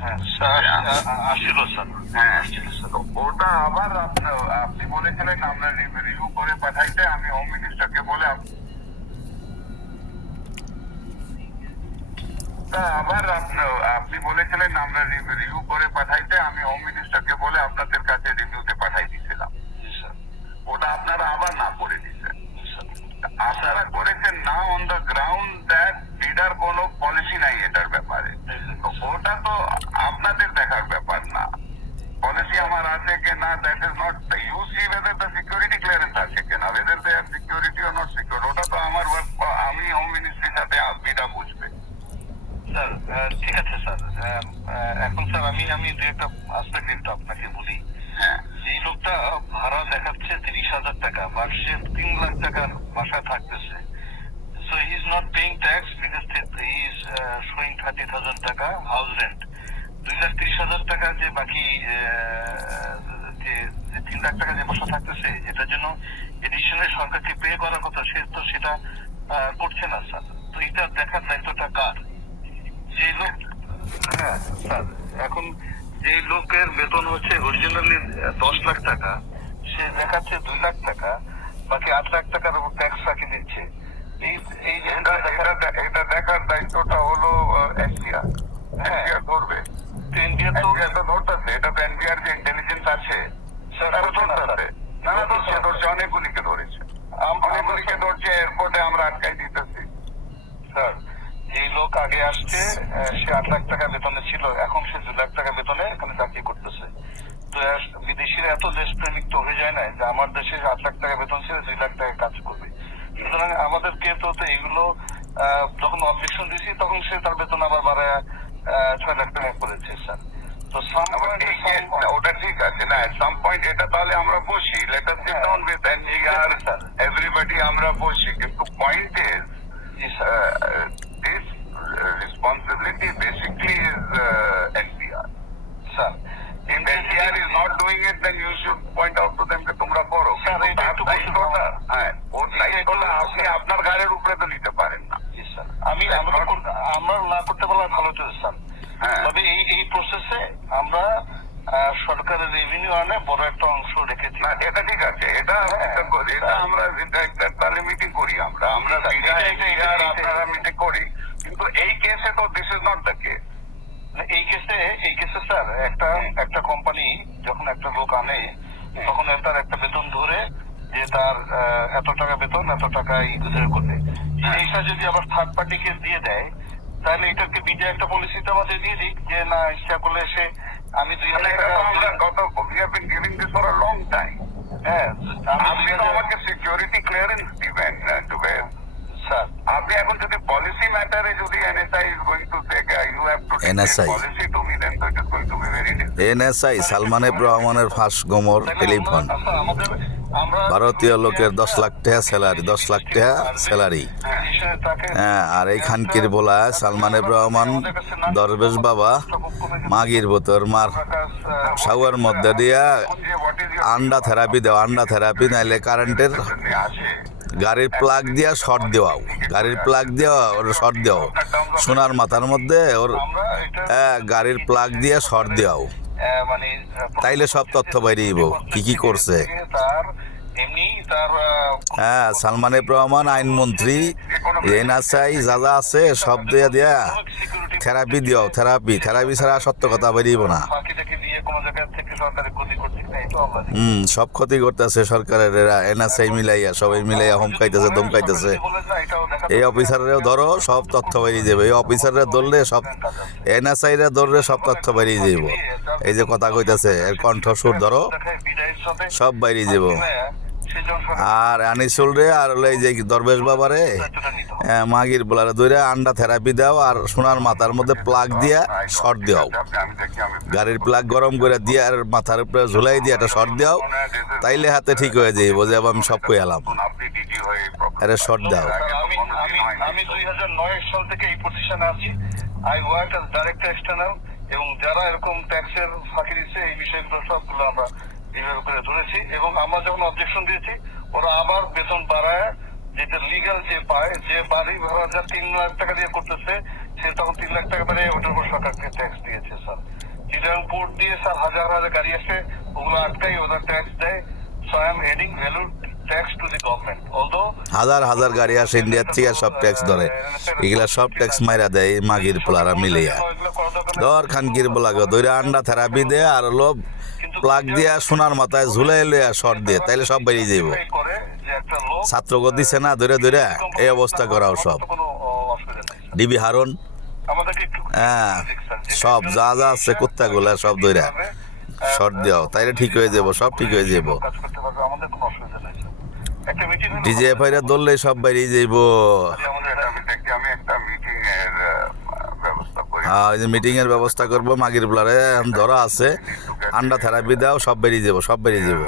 Sir আসছিল sir. হ্যাঁ আসছিল স্যার। ওটা আবার আপনি বলেছিলেন আমরা রিভিউ করে পাঠাইতে, আমি হোম মিনিস্টারকে বলে আবার আপনি বলেছিলেন আমরা রিভিউ করে পাঠাইতে, আমি হোম মিনিস্টারকে বলে আপনাদের কাছে রিভিউতে পাঠাই দিয়েছিলাম। ওটা আপনারা আবার না করে দিচ্ছেন। আপনারা করেছেন না অন দ্য গ্রাউন্ড দ্যাট এটার কোনো পলিসি নাই এটার ব্যাপারে। ওটা তো আপনাদের দেখার ব্যাপার না। পলিসি আমার আছে কি না, that is not you see whether the security clearance আছে কিনা, whether they are security or not secure, ওটা তো আমার আমি হোম মিনিস্ট্রির সাথে এটা বুঝবে। স্যার ঠিক আছে স্যার। এখন স্যার আমি দু একটা আসপেক্ট একটু আপনাকে বলি। হ্যাঁ, এই লোকটা ভাড়া দেখাচ্ছে 30,000 টাকা, বাট সে 3 লাখ টাকার বাসায় থাকতেছে। So he is not paying tax because he is showing 30,000 টাকা হাউস রেন্ট। 2,30,000 টাকা যে বাকি যে 3 লাখ টাকা যে বাসা থাকতেছে, এটার জন্য এডিশনাল সরকারকে পে করার কথা, সে তো সেটা করছে না স্যার। তো এটা দেখার দায়িত্বটা কার? যে লোক, হ্যাঁ স্যার, এখন যে লোকের বেতন হচ্ছে অরিজিনালি 10 লাখ টাকা, সে দেখাচ্ছে 2 লাখ টাকা, বাকি 8 লাখ টাকার উপর ট্যাক্স ফাঁকি দিচ্ছে। এই যে এটা দেখার দায়িত্বটা হলো এনবিআর। এনবিআর করবে। এনবিআর তো ধরতেছে, এটা তো এনবিআর যে ইন্টেলিজেন্স আছে সেটা ধরতেছে। না না, সে ধরছে, অনেকগুলিকে ধরেছে, অনেকগুলিকে ধরছে, এয়ারপোর্টে আমরা আটকাই দিতেছি। স্যার যে লোক আগে আসছে সে 8 লাখ টাকা বেতনে ছিল, এখন সে 2 লাখ টাকা বেতনে এখানে চাকরি করতেছে। তো বিদেশিরা এত দেশপ্রেমিক তো হয়ে যায় না যে আমার দেশে 8 লাখ টাকা বেতন ছিল 2 লাখ টাকা কাজ করবে। সুতরাং আমাদেরকে তো এগুলো যখন অবজেকশন দিয়েছি তখন সে তার বেতন আবার বাড়ায় 6 লাখ টাকা করেছে স্যার। তো ওটা ঠিক আছে না, সাম পয়েন্ট এটা তাহলে আমরা বসি, let us sit down with NBR, everybody আমরা বসি, কিন্তু point is this responsibility basically is NPR. Sir If NPR is not doing it, then you should point out to them that তোমরা করো। Sir এটা একটু হ্যাঁ, ওর দায়িত্বটা আপনি আপনার ঘাড়ের উপরে তো নিতে পারেন না। আমরা না করতে পারলে ভালো তো স্যার। হ্যাঁ, তবে এই প্রসেসে আমরা সরকারের রেভিনিউ আনে বড় একটা অংশ রেখেছি। না এটা ঠিক আছে, এটা আমরা তাহলে মিটিং করি, আমরা আপনারা মিটিং করি, কিন্তু এই কেসে তো this is not the case. এই কেসে স্যার একটা কোম্পানি যখন একটা লোক আনে তখন তার একটা বেতন ধরে যে তার এত টাকা বেতন, এত টাকা ইউজ করবে, এইটা যদি আবার থার্ড পার্টিকে দিয়ে দেয়, তাহলে এটাকে বিজে একটা পলিসিতে আমাদের দিয়ে দিক যে না ইচ্ছা করলে সে আমি 2,000 টাকা লং টাইম। হ্যাঁ, আপনি তো আমাকে সিকিউরিটি ক্লিয়ারেন্স দিবেন জুবের স্যার। আপনি এখন যদি পলিসি ম্যাটারে যদি NSI is going to say you have to NSI policy to me, then it is going to be very difficult. NSI Salman F রহমানের ফাঁস গোমর টেলিফোন, ভারতীয় লোকের 10 লাখ টাকা স্যালারি, 10 লাখ টাকা স্যালারি। হ্যাঁ, আর এই খানকির বলা সালমান এফ রহমান দরবেশ বাবা মাগির বোতর মার সাউয়ার মধ্যে দিয়া আন্ডা থেরাপি দেওয়া, আন্ডা থেরাপি নাইলে কারেন্টের গাড়ির প্লাগ দিয়া শর্ট দেওয়াও, গাড়ির প্লাগ দিয়া ওর শর্ট দেওয়াও, সোনার মাথার মধ্যে ওর গাড়ির প্লাগ দিয়া শর্ট দেওয়াও, তাইলে সব তথ্য বাইরেইব কি করছে। হ্যাঁ, সালমান এফ রহমান আইনমন্ত্রী, এনএসআই যা যা আছে সব দিয়া থেরাপি দিও, থেরাপি ছাড়া সত্য কথা বেরিয়েব না। সব ক্ষতি করতেছে সরকারের এরা, এনএসআই মিলাইয়া সবাই মিলাইয়া হুমকাইতেছে ধমকাইতেছে। এই অফিসাররাও ধরো সব তথ্য বেরিয়ে যাবে, এই অফিসাররা ধরলে সব, এনএসআইরা ধরলে সব তথ্য বেরিয়ে যাব। এই যে কথা কইতেছে এর কণ্ঠস্বর ধরো সব বাইরে যাব। আর আনিসুল রে আর এই যে দরবেশ বাবারে মাগির বলারে ধরে আন্ডা থেরাপি দাও আর সোনার মাথার মধ্যে প্লাগ দিয়া শর্ট দাও, গাড়ির প্লাগ গরম করে দিয়ে আর মাথার উপরে ঝুলাই দিয়ে একটা শর্ট দাও, তাইলে হাতে ঠিক হয়ে যাই, বোঝে আমি সব কই এলাম আরে শর্ট দাও। আমি 2009 সাল থেকে এই প্রতিষ্ঠানে আছি, I work as director external, এবং যারা এরকম ট্যাক্সের ফাঁকি দিচ্ছে এই বিষয়গুলো সবগুলো আমরা এইভাবে করে ধরেছি, এবং আমরা যখন অবজেকশন দিয়েছি ওরা আবার বেতন বাড়ায়, যেটা লিগাল যে পায়, যে বাড়ি ভাড়া যা 3 লাখ টাকা দিয়ে করতেছে সে তখন 3 লাখ টাকা মানে ওটার উপর সরকারকে ট্যাক্স দিয়েছে স্যার। চিটাগাং পোর্ট দিয়ে স্যার হাজার হাজার গাড়ি আসে, ওগুলো আটকাই ওরা ট্যাক্স দেয়। So I am adding value tax to the government. Although হাজার হাজার গাড়ি আসে ইন্ডিয়ার থেকে সব ট্যাক্স ধরে, এগুলা সব ট্যাক্স মাইরা দেয় এই মাগির পোলারা মিলিয়া। ধর খানকির বলাগো দইরা আন্ডা থেরাপি দে আর লোভ প্লাগ দিয়া সোনার মাথায় ঝুলাই লইয়া শর্ট দিয়ে, তাইলে সব বেরিয়ে যাইব। করে যে একটা লোক ছাত্রকে দিছে না ধরে ধরে এই অবস্থা করাও সব। কোনো অসুবিধা নেই। ডিবি হারুন, আমাদেরকে একটু হ্যাঁ সব যা যা আছে কুত্তাগুলা সব ধইরা শর্ট দিও, তাইলে ঠিক হয়ে যাব, সব ঠিক হয়ে যাব। কাজ করতে পারবে, আমাদের কোনো অসুবিধা নেই স্যার। একটা মিটিং ডিজিএফআই রা ধরলেই সব বেরিয়ে যাইব। আমি একটা মিটিং এর ব্যবস্থা করি। ওই যে মিটিং এর ব্যবস্থা করবো মাগির পোলারে ধরা আছে, আন্ডা থেরাপি দাও, সব বেরিয়ে যাব, সব বেরিয়ে যাব।